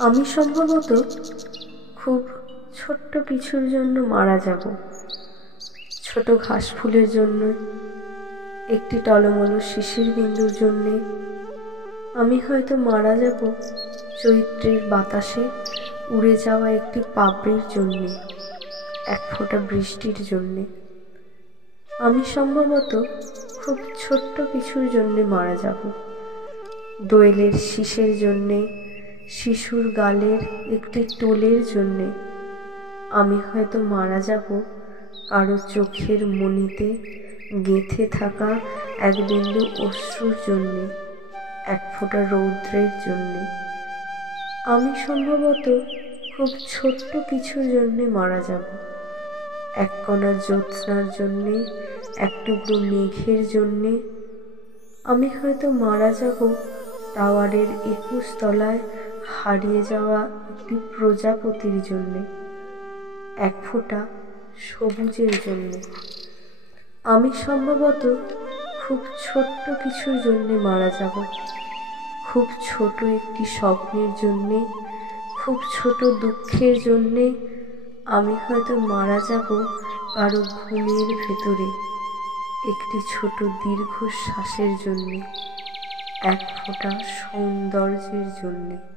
আমি সম্ভবত খুব ছোট্ট কিছুর জন্য মারা যাব। ছোট ঘাস ফুলের জন্য, একটি টলমলো শিশির বিন্দুর জন্যে। আমি হয়তো মারা যাব চৈত্রের বাতাসে উড়ে যাওয়া একটি পাপড়ির জন্যে, এক ফোঁটা বৃষ্টির জন্যে। আমি সম্ভবত খুব ছোট্ট কিছুর জন্যে মারা যাব। দোয়েলের শীষের জন্যে, শিশুর গালের একটি টোলের জন্যে। আমি হয়তো মারা যাব কারো চোখের মণিতে গেঁথে থাকা এক বিন্দু অশ্রুর জন্যে, এক ফোঁটা রৌদ্রের জন্যে। আমি সম্ভবত খুব ছোট্ট কিছুর জন্যে মারা যাব। এক কণা জ্যোৎস্নার জন্যে, এক টুকরো মেঘের জন্যে। আমি হয়তো মারা যাব টাওয়ারের 21 তলায় হারিয়ে যাওয়া একটি প্রজাপতির জন্যে, এক ফোঁটা সবুজের জন্যে। আমি সম্ভবত খুব ছোট্ট কিছুর জন্যে মারা যাব। খুব ছোট একটি স্বপ্নের জন্যে, খুব ছোট দুঃখের জন্যে। আমি হয়তো মারা যাব কারো ঘুমের ভেতরে একটি ছোট দীর্ঘশ্বাসের জন্যে, এক ফোঁটা সৌন্দর্যের জন্যে।